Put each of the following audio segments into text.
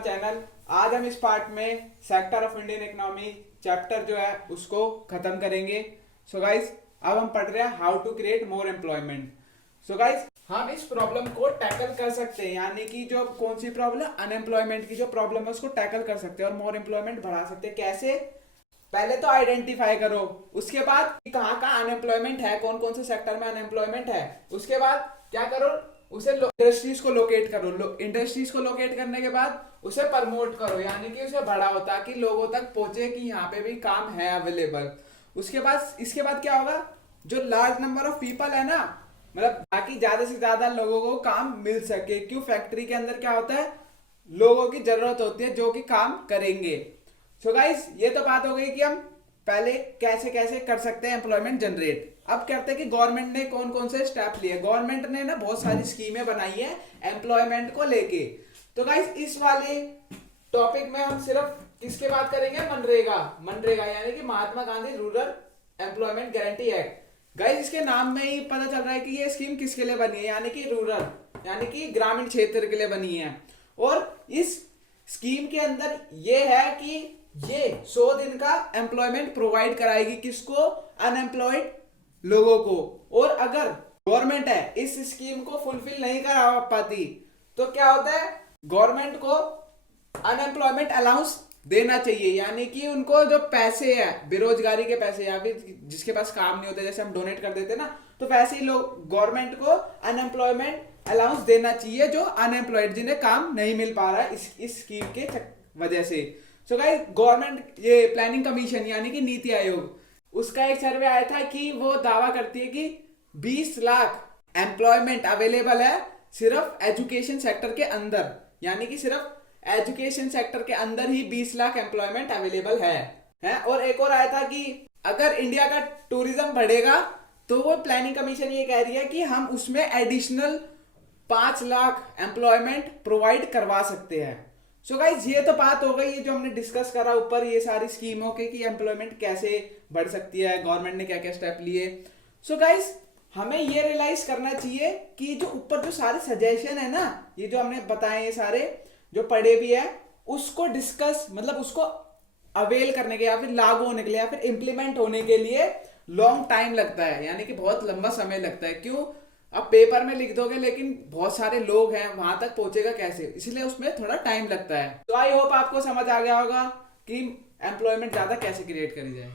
Our channel. आज हम इस पार्ट में sector of Indian economy chapter जो है उसको खत्म करेंगे। सो गाइस, अब हम पढ़ रहे हैं how to create more employment. So guys, हम इस प्रॉब्लम को टैकल कर सकते हैं, यानी कि जो कौन सी प्रॉब्लम, अनएम्प्लॉयमेंट की जो प्रॉब्लम है उसको टैकल कर सकते हैं और मोर एम्प्लॉयमेंट बढ़ा सकते हैं। कैसे? पहले तो आइडेंटिफाई करो, उसके बाद कहाँ कहाँ अनएम्प्लॉयमेंट है, कौन कौन से सेक्टर में अनएम्प्लॉयमेंट है। उसके बाद क्या करो, उसे इंडस्ट्रीज को लोकेट करो। इंडस्ट्रीज को लोकेट करने के बाद उसे प्रमोट करो, यानी कि उसे बढ़ाओ ताकि लोगों तक पहुंचे कि यहाँ पे भी काम है अवेलेबल। उसके बाद इसके बाद क्या होगा, जो लार्ज नंबर ऑफ पीपल है ना, मतलब ताकि ज्यादा से ज्यादा लोगों को काम मिल सके। क्यों? फैक्ट्री के अंदर क्या होता है, लोगों की जरूरत होती है जो कि काम करेंगे। सो गाइस, ये तो बात हो गई कि हम पहले कैसे कैसे कर सकते हैं एम्प्लॉयमेंट जनरेट। अब कहते हैं कि गवर्नमेंट ने कौन कौन से स्टेप लिए। गवर्नमेंट ने ना बहुत सारी स्कीमें बनाई है एम्प्लॉयमेंट को लेके। तो गाइस, इस वाले टॉपिक में हम सिर्फ किसके बात करेंगे, मनरेगा। मनरेगा यानी कि Mahatma Gandhi rural employment guarantee act. Guys, इसके नाम में ही पता चल रहा है कि ये स्कीम किसके लिए बनी है, यानी कि रूरल यानी कि ग्रामीण क्षेत्र के लिए बनी है। और इस स्कीम के अंदर ये है कि ये 100 दिन का एम्प्लॉयमेंट प्रोवाइड कराएगी, किसको? अनएम्प्लॉयड लोगों को। और अगर गवर्नमेंट है इस स्कीम को फुलफिल नहीं करा पाती तो क्या होता है, गवर्नमेंट को अनएम्प्लॉयमेंट अलाउंस देना चाहिए, यानी कि उनको जो पैसे है, बेरोजगारी के पैसे या फिर जिसके पास काम नहीं होते, जैसे हम डोनेट कर देते ना, तो वैसे ही लोग गवर्नमेंट को अनएम्प्लॉयमेंट अलाउंस देना चाहिए जो अनएम्प्लॉयड, जिन्हें काम नहीं मिल पा रहा है इस स्कीम के वजह से। सो गाइस, गवर्नमेंट ये प्लानिंग कमीशन यानी कि नीति आयोग, उसका एक सर्वे आया था कि वो दावा करती है कि 20 लाख एम्प्लॉयमेंट अवेलेबल है सिर्फ एजुकेशन सेक्टर के अंदर, यानी कि सिर्फ एजुकेशन सेक्टर के अंदर ही 20 लाख एम्प्लॉयमेंट अवेलेबल है। और एक और आया था कि अगर इंडिया का टूरिज्म बढ़ेगा तो वो प्लानिंग कमीशन ये कह रही है कि हम उसमें एडिशनल 5 लाख एम्प्लॉयमेंट प्रोवाइड करवा सकते हैं। सो गाइज, ये तो बात हो गई है जो हमने डिस्कस करा ऊपर, ये सारी स्कीमों के कि एम्प्लॉयमेंट कैसे बढ़ सकती है, गवर्नमेंट ने क्या क्या स्टेप लिए। सो गाइज, हमें ये रियलाइज करना चाहिए कि जो ऊपर जो सारे सजेशन है ना, ये जो हमने बताए, ये सारे जो पढ़े भी है, उसको डिस्कस मतलब उसको अवेल करने के या फिर लागू होने के लिए या फिर इम्प्लीमेंट होने के लिए लॉन्ग टाइम लगता है, यानी कि बहुत लंबा समय लगता है। क्यों? अब पेपर में लिख दोगे लेकिन बहुत सारे लोग हैं, वहां तक पहुंचेगा कैसे, इसलिए उसमें थोड़ा टाइम लगता है। तो आई होप आपको समझ आ गया होगा कि एम्प्लॉयमेंट ज्यादा कैसे क्रिएट करी जाए।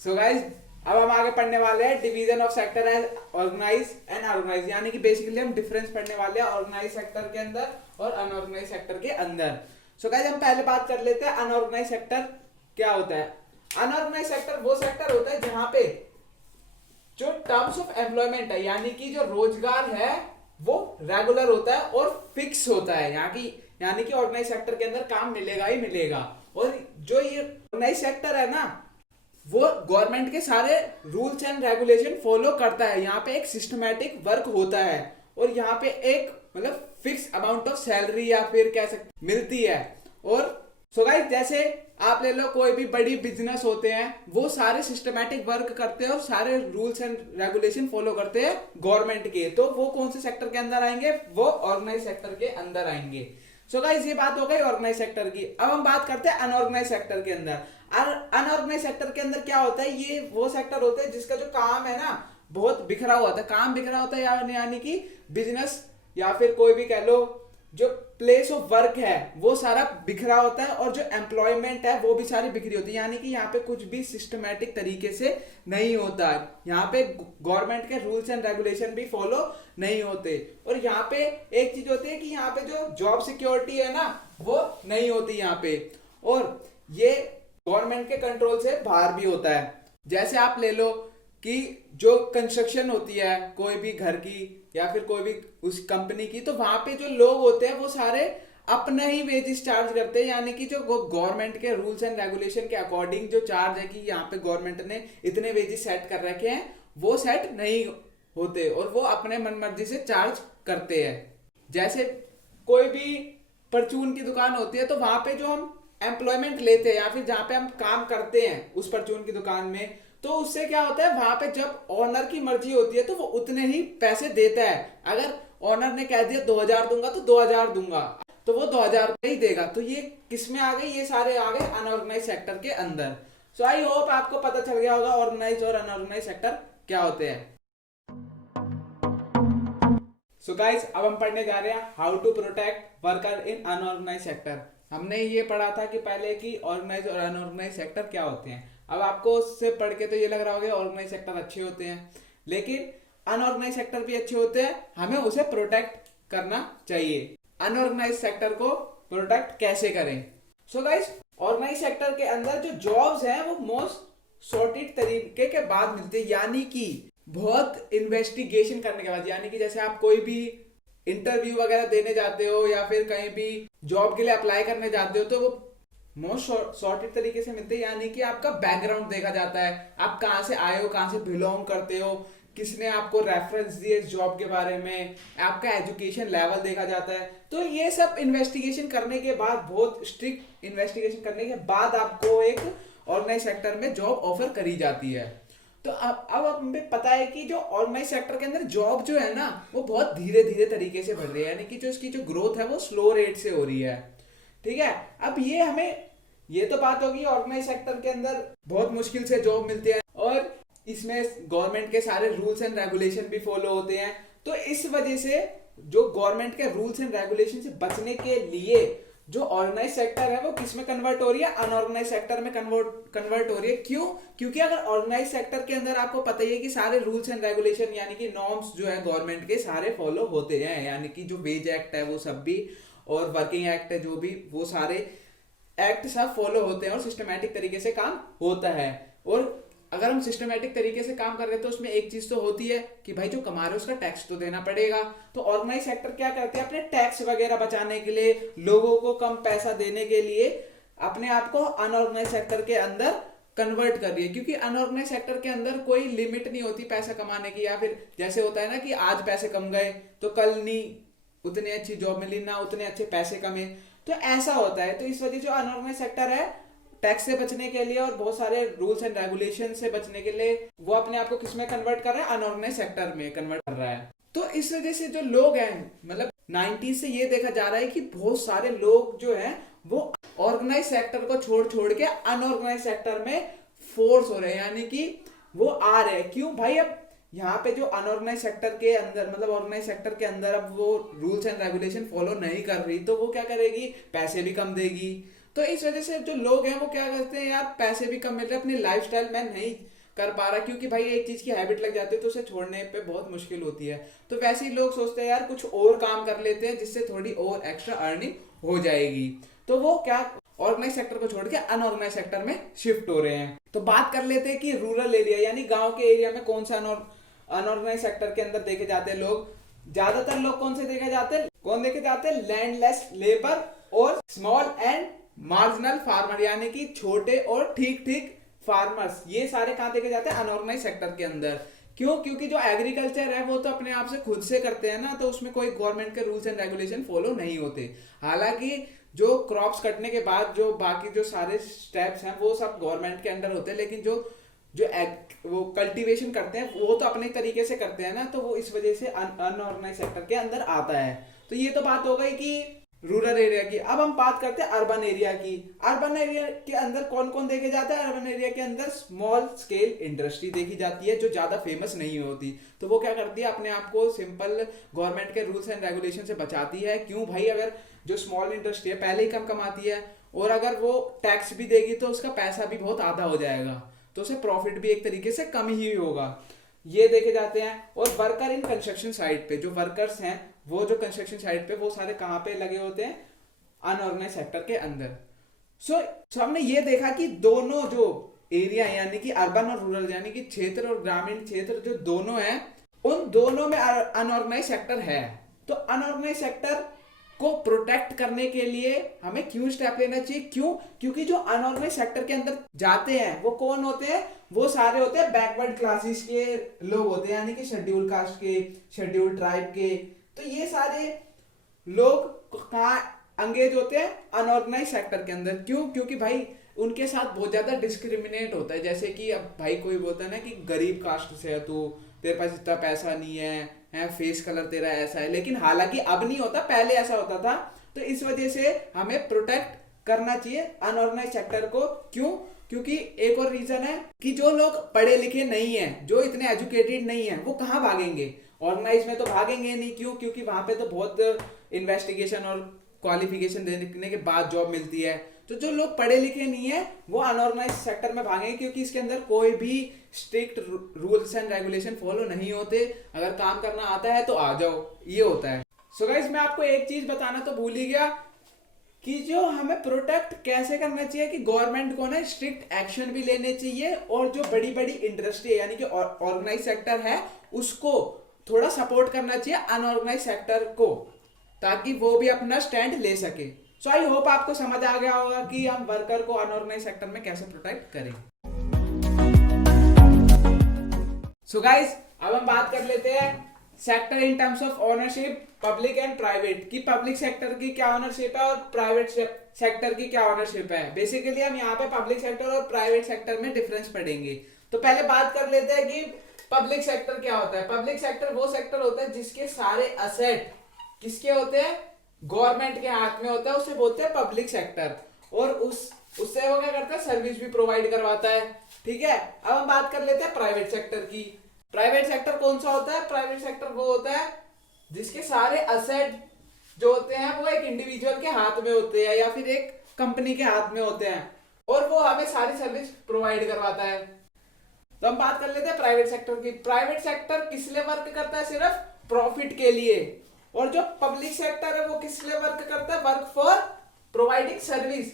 सो गाइस, अब हम आगे पढ़ने वाले हैं division of sector as organise and unorganise, यानी कि बेसिकली हम डिफरेंस पढ़ने वाले हैं ऑर्गेनाइज सेक्टर के अंदर और अनऑर्गेनाइज सेक्टर के अंदर। सो गाइस, हम पहले बात कर लेते हैं अनऑर्गेनाइज सेक्टर क्या होता है। अनऑर्गेनाइज सेक्टर वो सेक्टर होता है जहां पे जो टर्म्स ऑफ एम्प्लॉयमेंट है, यानी कि जो रोजगार है वो रेगुलर होता है और फिक्स होता है, यानी कि ऑर्गेनाइज सेक्टर के अंदर काम मिलेगा ही मिलेगा। और जो ये ऑर्गेनाइज सेक्टर है ना, वो गवर्नमेंट के सारे रूल्स एंड रेगुलेशन फॉलो करता है। यहाँ पे एक सिस्टमैटिक वर्क होता है और यहाँ पे एक मतलब फिक्स अमाउंट ऑफ सैलरी या फिर कह सकते मिलती है। और सो गाइस, जैसे आप ले लो कोई भी बड़ी बिजनेस होते हैं, वो सारे सिस्टमैटिक वर्क करते हैं और सारे रूल्स एंड रेगुलेशन फॉलो करते हैं गवर्नमेंट के, तो वो कौन से सेक्टर के अंदर आएंगे, वो ऑर्गेनाइज सेक्टर के अंदर आएंगे। सो गाइस, ये बात हो गई ऑर्गेनाइज सेक्टर की। अब हम बात करते हैं अनऑर्गेनाइज सेक्टर के अंदर। अनऑर्गेनाइज सेक्टर के अंदर क्या होता है, ये वो सेक्टर होता है जिसका जो काम है ना बहुत बिखरा हुआ था, काम बिखरा होता है, यानी कि बिजनेस या फिर कोई भी कह लो जो प्लेस ऑफ वर्क है वो सारा बिखरा होता है और जो एम्प्लॉयमेंट है वो भी सारी बिखरी होती है, यानी कि यहाँ पे कुछ भी सिस्टमैटिक तरीके से नहीं होता है। यहाँ पे गवर्नमेंट के रूल्स एंड रेगुलेशन भी फॉलो नहीं होते। और यहाँ पे एक चीज होती है कि यहाँ पे जो जॉब सिक्योरिटी है ना वो नहीं होती यहाँ पे, और ये गवर्नमेंट के कंट्रोल से बाहर भी होता है। जैसे आप ले लो कि जो कंस्ट्रक्शन होती है कोई भी घर की या फिर कोई भी उस कंपनी की, तो वहां पे जो लोग होते हैं वो सारे अपना ही वेजेस चार्ज करते हैं, यानी कि जो गवर्नमेंट के रूल्स एंड रेगुलेशन के अकॉर्डिंग जो चार्ज है कि यहाँ पे गवर्नमेंट ने इतने वेजेस सेट कर रखे हैं, वो सेट नहीं होते और वो अपने मन मर्जी से चार्ज करते हैं। जैसे कोई भी परचून की दुकान होती है, तो वहां पे जो हम एम्प्लॉयमेंट लेते हैं या फिर जहाँ पे हम काम करते हैं उस परचून की दुकान में, तो उससे क्या होता है, वहां पे जब ऑनर की मर्जी होती है तो वो उतने ही पैसे देता है। अगर ऑनर ने कह दिया 2000 दूंगा तो 2000 दूंगा, तो वो 2000 ही देगा। तो ये किस में आ गई, ये सारे आ गए अनऑर्गेनाइज सेक्टर के अंदर। सो आई होप आपको पता चल गया होगा ऑर्गेनाइज और अनऑर्गेनाइज सेक्टर क्या होते हैं। सो गाइस, अब हम पढ़ने जा रहे हैं how to protect worker in unorganise sector. हमने ये पढ़ा था कि पहले की ऑर्गेनाइज और अनऑर्गेनाइज सेक्टर क्या होते हैं। अब आपको उससे पढ़ के तो ये लग रहा होगा ऑर्गेनाइज सेक्टर अच्छे होते हैं, लेकिन अनऑर्गेनाइज सेक्टर भी अच्छे होते हैं, हमें उसे प्रोटेक्ट करना चाहिए। अनऑर्गेनाइज सेक्टर को प्रोटेक्ट कैसे करें। सो गाइस, ऑर्गेनाइज सेक्टर के अंदर जो जॉब्स हैं वो मोस्ट सॉर्टेड तरीके के बाद मिलते हैं, यानी कि बहुत इन्वेस्टिगेशन करने के बाद। यानी कि जैसे आप कोई भी इंटरव्यू वगैरह देने जाते हो या फिर कहीं भी जॉब के लिए अप्लाई करने जाते हो, तो वो मोस्ट सॉर्टेड तरीके से मिलते हैं। यानी कि आपका बैकग्राउंड देखा जाता है, आप कहाँ से आए हो, कहाँ से बिलोंग करते हो, किसने आपको रेफरेंस दिए इस जॉब के बारे में, आपका एजुकेशन लेवल देखा जाता है। तो ये सब इन्वेस्टिगेशन करने के बाद, बहुत स्ट्रिक्ट इन्वेस्टिगेशन करने के बाद आपको एक ऑर्गेनाइज सेक्टर में जॉब ऑफर करी जाती है। तो अब हमें पता है कि जो ऑर्गेनाइज सेक्टर के अंदर जॉब जो है ना, वो बहुत धीरे धीरे तरीके से बढ़ रही है, यानी कि जो इसकी जो ग्रोथ है वो स्लो रेट से हो रही है। ठीक है, अब ये तो बात होगी ऑर्गेनाइज सेक्टर के अंदर बहुत मुश्किल से जॉब मिलती है और इसमें गवर्नमेंट के सारे रूल्स एंड रेगुलेशन भी फॉलो होते हैं। तो इस वजह से जो गवर्नमेंट के रूल्स एंड रेगुलेशन से बचने के लिए जो ऑर्गेनाइज सेक्टर है वो किस में कन्वर्ट हो रही है, अनऑर्गेनाइज सेक्टर में कन्वर्ट हो रही है। क्यों? क्योंकि अगर ऑर्गेनाइज सेक्टर के अंदर आपको पता ही है कि सारे रूल्स एंड रेगुलेशन यानी कि नॉर्म्स जो है गवर्नमेंट के सारे फॉलो होते हैं, यानी कि जो वेज एक्ट है वो सब भी, और वर्किंग एक्ट है जो भी, वो सारे एक्ट सब फॉलो होते हैं और सिस्टमैटिक तरीके से काम होता है। और अगर हम सिस्टमैटिक तरीके से काम कर रहे हैं तो उसमें एक चीज तो होती है कि भाई जो कमा रहे हो उसका टैक्स तो देना पड़ेगा। तो ऑर्गेनाइज सेक्टर क्या करते हैं, अपने टैक्स वगैरह बचाने के लिए, लोगों को कम पैसा देने के लिए अपने आप को अनऑर्गेनाइज सेक्टर के अंदर कन्वर्ट कर रही है। क्योंकि अनऑर्गेनाइज सेक्टर के अंदर कोई लिमिट नहीं होती पैसा कमाने की, या फिर जैसे होता है ना कि आज पैसे कम गए तो कल नहीं उतनी अच्छी जॉब मिली, ना उतने अच्छे पैसे कमे, तो ऐसा होता है। तो इस वजह से जो अनऑर्गेनाइज सेक्टर है टैक्स से बचने के लिए और बहुत सारे रूल्स एंड रेगुलेशन से बचने के लिए वो अपने आप को किस में कन्वर्ट कर रहा है, अनऑर्गेनाइज सेक्टर में कन्वर्ट कर रहा है। तो इस वजह से जो लोग हैं, मतलब 90 से ये देखा जा रहा है कि बहुत सारे लोग जो हैं वो ऑर्गेनाइज सेक्टर को छोड़ छोड़ के अनऑर्गेनाइज सेक्टर में फोर्स हो रहे हैं, यानी कि वो आ रहे हैं। क्यों भाई, अब यहाँ पे जो अनऑर्गेनाइज सेक्टर के अंदर, मतलब ऑर्गेनाइज सेक्टर के अंदर अब वो रूल्स एंड रेगुलेशन फॉलो नहीं कर रही, तो वो क्या करेगी, पैसे भी कम देगी। तो इस वजह से जो लोग हैं वो क्या करते हैं, यार पैसे भी कम मिल रहे हैं, अपनी लाइफस्टाइल मैं नहीं कर पा रहा, क्योंकि भाई एक चीज की हैबिट लग जाती है तो उसे छोड़ने पे बहुत मुश्किल होती है। तो वैसे ही लोग सोचते हैं यार कुछ और काम कर लेते हैं जिससे थोड़ी और एक्स्ट्रा अर्निंग हो जाएगी। तो वो क्या ऑर्गेनाइज सेक्टर को छोड़ के अनऑर्गेनाइज सेक्टर में शिफ्ट हो रहे हैं। तो बात कर लेते हैं कि रूरल एरिया यानी गांव के एरिया में कौन सा अनऑर्गेनाइज सेक्टर के अंदर देखे जाते हैं लोग। ज्यादातर लोग कौन से देखे जाते हैं, लैंडलेस लेबर और स्मॉल एंड मार्जिनल फार्मर, यानी कि छोटे और ठीक ठीक फार्मर्स। ये सारे कहां देखे जाते हैं, अनऑर्गेनाइज सेक्टर के अंदर। क्यों? क्योंकि जो एग्रीकल्चर है वो तो अपने आप से खुद से करते हैं ना, तो उसमें कोई गवर्नमेंट के रूल्स एंड रेगुलेशन फॉलो नहीं होते। हालांकि जो क्रॉप्स कटने के बाद जो बाकी जो सारे स्टेप्स हैं वो सब गवर्नमेंट के अंडर होते हैं, लेकिन जो जो वो कल्टीवेशन करते हैं वो तो अपने तरीके से करते हैं ना, तो वो इस वजह से अनऑर्गेनाइज सेक्टर के अंदर आता है। तो ये तो बात हो गई कि रूरल एरिया की। अब हम बात करते हैं अर्बन एरिया की। अर्बन एरिया के अंदर कौन कौन देखे जाता है, अर्बन एरिया के अंदर स्मॉल स्केल इंडस्ट्री देखी जाती है जो ज्यादा फेमस नहीं होती। तो वो क्या करती है, अपने आप को सिंपल गवर्नमेंट के रूल्स एंड रेगुलेशन से बचाती है। क्यों भाई, अगर जो स्मॉल इंडस्ट्री है पहले ही कम कमाती है और अगर वो टैक्स भी देगी तो उसका पैसा भी बहुत आधा हो जाएगा, तो उसे प्रॉफिट भी एक तरीके से कम ही होगा। ये देखे जाते हैं। और वर्कर इन कंस्ट्रक्शन साइट पे, जो वर्कर्स हैं वो जो कंस्ट्रक्शन साइट पे, वो सारे कहां पे लगे होते हैं, अनऑर्गेनाइज सेक्टर के अंदर। सो हमने ये देखा कि दोनों जो एरिया यानी कि अर्बन और रूरल यानी कि क्षेत्र और ग्रामीण क्षेत्र जो दोनों हैं, उन दोनों में अनऑर्गेनाइज सेक्टर है। तो अनऑर्गेनाइज सेक्टर को प्रोटेक्ट करने के लिए हमें क्यों स्टेप लेना चाहिए, क्यों? क्योंकि जो अनऑर्गेनाइज सेक्टर के अंदर जाते हैं वो कौन होते हैं, वो सारे होते हैं बैकवर्ड क्लासेस के लोग होते हैं, यानी कि शेड्यूल कास्ट के, शेड्यूल ट्राइब के। तो ये सारे लोग कहाँ एंगेज होते हैं, अनऑर्गेनाइज सेक्टर के अंदर। क्यों? क्योंकि भाई उनके साथ बहुत ज्यादा डिस्क्रिमिनेट होता है। जैसे कि अब भाई कोई बोलता है ना कि गरीब कास्ट से है तू, तेरे पास इतना पैसा नहीं है फेस कलर तेरा ऐसा है, लेकिन हालांकि अब नहीं होता, पहले ऐसा होता था। तो इस वजह से हमें प्रोटेक्ट करना चाहिए अनऑर्गेनाइज सेक्टर को। क्यों? क्योंकि एक और रीजन है कि जो लोग पढ़े लिखे नहीं है, जो इतने एजुकेटेड नहीं है, वो कहाँ भागेंगे? ऑर्गेनाइज में तो भागेंगे नहीं। क्यों? क्योंकि वहां पे तो बहुत इन्वेस्टिगेशन और क्वालिफिकेशन देने के बाद जॉब मिलती है। तो जो लोग पढ़े लिखे नहीं है वो अनऑर्गेनाइज सेक्टर में भागेंगे, क्योंकि इसके अंदर कोई भी strict rules and regulation follow नहीं होते। अगर काम करना आता है तो आ जाओ, ये होता है। सो गाइस, मैं आपको एक चीज बताना तो भूल ही गया कि जो हमें प्रोटेक्ट कैसे करना चाहिए, कि गवर्नमेंट को ना स्ट्रिक्ट एक्शन भी लेने चाहिए, और जो बड़ी बड़ी इंडस्ट्री है यानी कि ऑर्गेनाइज सेक्टर है उसको थोड़ा सपोर्ट करना चाहिए अनऑर्गेनाइज सेक्टर को, ताकि वो भी अपना स्टैंड ले सके। सो आई होप आपको समझ आ गया होगा कि हम वर्कर को अनऑर्गेनाइज सेक्टर में कैसे प्रोटेक्ट करें। सो गाइस, अब हम बात कर लेते हैं sector in terms of ownership, public and private, की पब्लिक सेक्टर की क्या ओनरशिप है और प्राइवेट सेक्टर की क्या ओनरशिप है। बेसिकली हम यहाँ पे पब्लिक सेक्टर और प्राइवेट सेक्टर में डिफरेंस पढ़ेंगे। तो पहले बात कर लेते हैं कि पब्लिक सेक्टर क्या होता है। पब्लिक सेक्टर वो सेक्टर होता है जिसके सारे असेट किसके होते हैं? गवर्नमेंट के हाथ में होता है, उसे बोलते हैं पब्लिक सेक्टर। और उससे वो क्या करता है? सर्विस भी प्रोवाइड करवाता है। ठीक है, अब हम बात कर लेते हैं प्राइवेट सेक्टर की। प्राइवेट सेक्टर कौन सा होता है? प्राइवेट सेक्टर वो होता है जिसके सारे असेट जो होते हैं वो एक इंडिविजुअल के हाथ में होते हैं या फिर एक कंपनी के हाथ में होते हैं, और वो हमें सारी सर्विस प्रोवाइड करवाता है। तो हम बात कर लेते हैं प्राइवेट सेक्टर की। प्राइवेट सेक्टर किस लिए वर्क करता है? सिर्फ प्रॉफिट के लिए। और जो पब्लिक सेक्टर है वो किस लिए वर्क करता है? Work for providing service,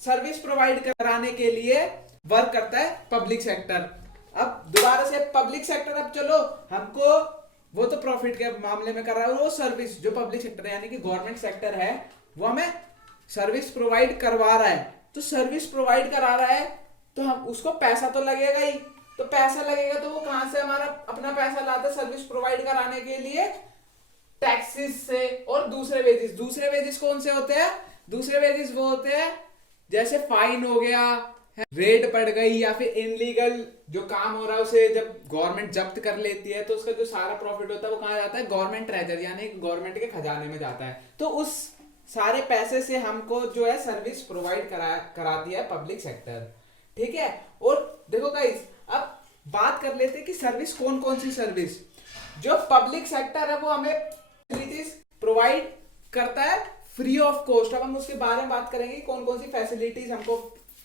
service provide कराने के लिए वर्क करता है पब्लिक सेक्टर। अब दोबारा से पब्लिक सेक्टर, अब चलो हमको वो तो प्रॉफिट के मामले में कर रहा है, और वो सर्विस जो पब्लिक सेक्टर है यानी कि गवर्नमेंट सेक्टर है वो हमें सर्विस प्रोवाइड करवा रहा है। तो सर्विस प्रोवाइड करा रहा है तो हम उसको पैसा तो लगेगा ही। तो पैसा लगेगा तो वो कहां से हमारा अपना पैसा लाता है सर्विस प्रोवाइड कराने के लिए? टैक्सेस से और दूसरे वेजेस। दूसरे वेजेस कौन से होते हैं? दूसरे वेजेस वो होते हैं जैसे फाइन हो गया, रेड पड़ गई, या फिर इनलीगल जो काम हो रहा है उसे जब गवर्नमेंट जब्त कर लेती है तो उसका जो सारा प्रॉफिट होता है वो कहाँ जाता है? गवर्नमेंट ट्रेजरी यानी गवर्नमेंट के खजाने में जाता है। तो उस सारे पैसे से हमको जो है सर्विस प्रोवाइड कराती है पब्लिक सेक्टर। ठीक है, और देखो गाइस, अब बात कर लेते हैं कि सर्विस कौन कौन सी सर्विस जो पब्लिक सेक्टर है वो हमें फैसिलिटीज प्रोवाइड करता है फ्री ऑफ कॉस्ट। अब हम उसके बारे में बात करेंगे कौन कौन सी फैसिलिटीज हमको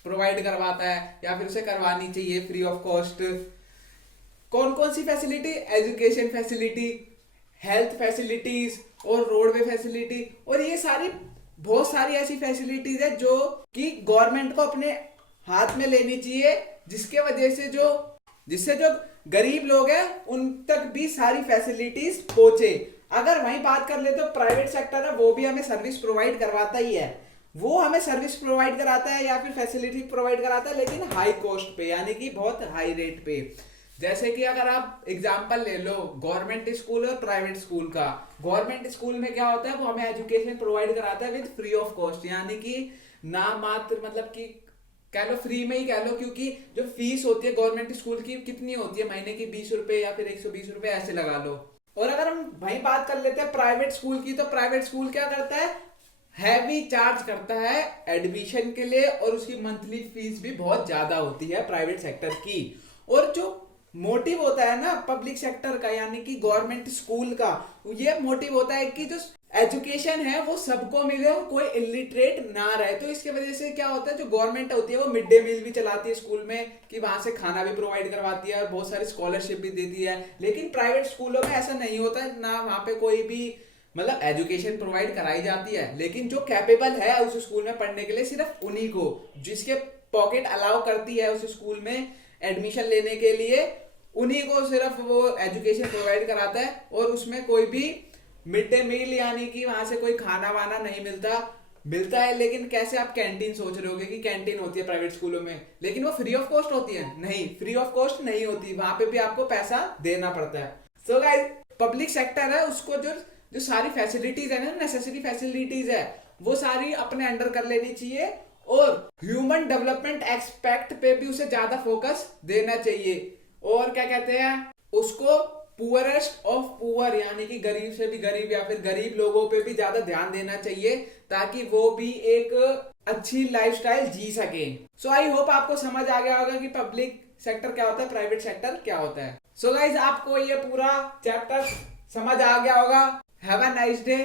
प्रोवाइड करवाता है या फिर उसे करवानी चाहिए फ्री ऑफ कॉस्ट। कौन कौन सी facility? Education facility, health facilities और रोडवे फैसिलिटी। और ये सारी बहुत सारी ऐसी फैसिलिटीज है जो कि गवर्नमेंट को अपने हाथ में लेनी चाहिए, जिसके वजह से जिससे जो गरीब लोग हैं उन तक भी सारी फैसिलिटीज पहुंचे। अगर वहीं बात कर ले तो प्राइवेट सेक्टर है वो भी हमें सर्विस प्रोवाइड करवाता ही है। वो हमें सर्विस प्रोवाइड कराता है या फिर फैसिलिटी प्रोवाइड कराता है, लेकिन हाई कॉस्ट पे यानी कि बहुत हाई रेट पे। जैसे कि अगर आप एग्जांपल ले लो गवर्नमेंट स्कूल और प्राइवेट स्कूल का। गवर्नमेंट स्कूल में क्या होता है? वो हमें एजुकेशन प्रोवाइड कराता है विद फ्री ऑफ कॉस्ट, यानी कि नाम मात्र, मतलब कि कह लो फ्री में ही कह लो, क्योंकि जो फीस होती है गवर्नमेंट स्कूल की कितनी होती है? महीने की 20 रुपए या फिर 120 रुपए ऐसे लगा लो। और अगर हम वही बात कर लेते हैं प्राइवेट स्कूल की, तो प्राइवेट स्कूल क्या करता है? हैवी चार्ज करता है एडमिशन के लिए, और उसकी मंथली फीस भी बहुत ज्यादा होती है प्राइवेट सेक्टर की। और जो मोटिव होता है ना पब्लिक सेक्टर का यानी कि गवर्नमेंट स्कूल का, ये मोटिव होता है कि जो एजुकेशन है वो सबको मिले और कोई इलिटरेट ना रहे। तो इसके वजह से क्या होता है, जो गवर्नमेंट होती है वो मिड डे मील भी चलाती है स्कूल में, कि वहां से खाना भी प्रोवाइड करवाती है और बहुत सारी स्कॉलरशिप भी देती है। लेकिन प्राइवेट स्कूलों में ऐसा नहीं होता है ना, वहां पे कोई भी मतलब एजुकेशन प्रोवाइड कराई जाती है, लेकिन जो कैपेबल है उस स्कूल में पढ़ने के लिए सिर्फ उन्हीं को, जिसके पॉकेट अलाउ करती है उस स्कूल में एडमिशन लेने के लिए, उन्हीं को सिर्फ वो एजुकेशन प्रोवाइड कराता है। और उसमें कोई भी मिड डे मील यानी कि वहां से कोई खाना वाना नहीं मिलता है। लेकिन कैसे आप कैंटीन सोच रहे होगे कि कैंटीन होती है प्राइवेट स्कूलों में, लेकिन वो फ्री ऑफ कॉस्ट होती है? नहीं, फ्री ऑफ कॉस्ट नहीं होती, वहां पे भी आपको पैसा देना पड़ता है। सो गाइस, पब्लिक सेक्टर है उसको जो सारी फैसिलिटीज है ना, नेसेसरी फैसिलिटीज है, वो सारी अपने अंडर कर लेनी चाहिए। और ह्यूमन डेवलपमेंट एक्सपेक्ट पे भी उसे ज्यादा फोकस देना चाहिए। और क्या कहते हैं उसको, पुअरेस्ट ऑफ पुअर यानी कि गरीब से भी गरीब या फिर गरीब लोगों पे भी ज्यादा ध्यान देना चाहिए ताकि वो भी एक अच्छी लाइफस्टाइल जी सके। सो आई होप आपको समझ आ गया होगा कि पब्लिक सेक्टर क्या होता है, प्राइवेट सेक्टर क्या होता है। सो गाइज आपको ये पूरा चैप्टर समझ आ गया होगा। Have a nice day.